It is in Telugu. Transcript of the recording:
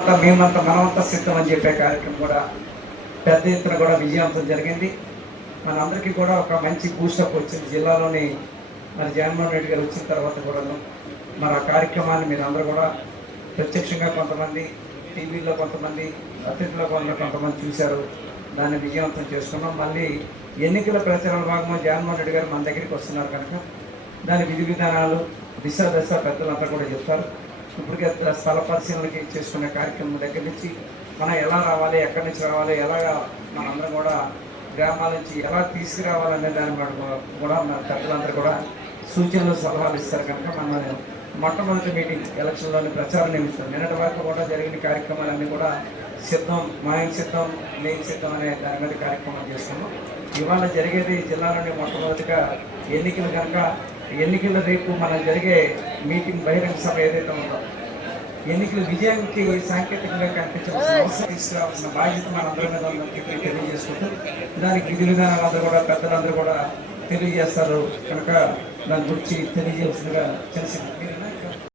మేమంతా మనమంతా సిద్ధం అని చెప్పే కార్యక్రమం కూడా పెద్ద ఎత్తున కూడా విజయవంతం జరిగింది. మనందరికీ కూడా ఒక మంచి బూస్టప్ వచ్చింది. జిల్లాలోని మరి జగన్మోహన్ రెడ్డి గారు వచ్చిన తర్వాత కూడా మరి ఆ కార్యక్రమాన్ని మీరు అందరూ కూడా ప్రత్యక్షంగా కొంతమంది టీవీలో, కొంతమంది అతిథుల కొంతమంది చూశారు. దాన్ని విజయవంతం చేసుకున్నాం. మళ్ళీ ఎన్నికల ప్రచార భాగంలో జగన్మోహన్ రెడ్డి గారు మన దగ్గరికి వస్తున్నారు కనుక దాని విధి విధానాలు దిశ పెద్దలంతా కూడా చెప్తారు. ఇప్పటికే స్థల పరిశీలనకి చేసుకునే కార్యక్రమం దగ్గర నుంచి మనం ఎలా రావాలి, ఎక్కడి నుంచి రావాలి, ఎలాగా మనందరం కూడా గ్రామాల నుంచి ఎలా తీసుకురావాలనే దాని కూడా మన పెద్దలందరూ కూడా సూచనలు, సలహాలు ఇస్తారు కనుక మనం మొట్టమొదటి మీటింగ్ ఎలక్షన్లోని ప్రచారం నిమిషం నిన్నటి వరకు కూడా జరిగిన కార్యక్రమాలన్నీ కూడా సిద్ధం, మాయం సిద్ధం, మెయిన్ సిద్ధం అనే దాని మీద కార్యక్రమం చేస్తున్నాం. ఇవాళ జరిగేది జిల్లాలోని మొట్టమొదటిగా ఎన్నికలు కనుక ఎన్నికల రేపు మనం జరిగే మీటింగ్ బహిరంగ సభ ఏదైతే ఉందో ఎన్నికల విజయానికి సాంకేతికంగా కనిపించవలసిన అవసరం తీసుకురావాల్సిన బాధ్యత మనందరి మీద ఉందని తెలియజేసుకుంటూ దానికి విధి విధానాలందరూ కూడా పెద్దలందరూ కూడా తెలియజేస్తారు కనుక దాని గురించి తెలియజేయాల్సిందిగా తెలిసింది.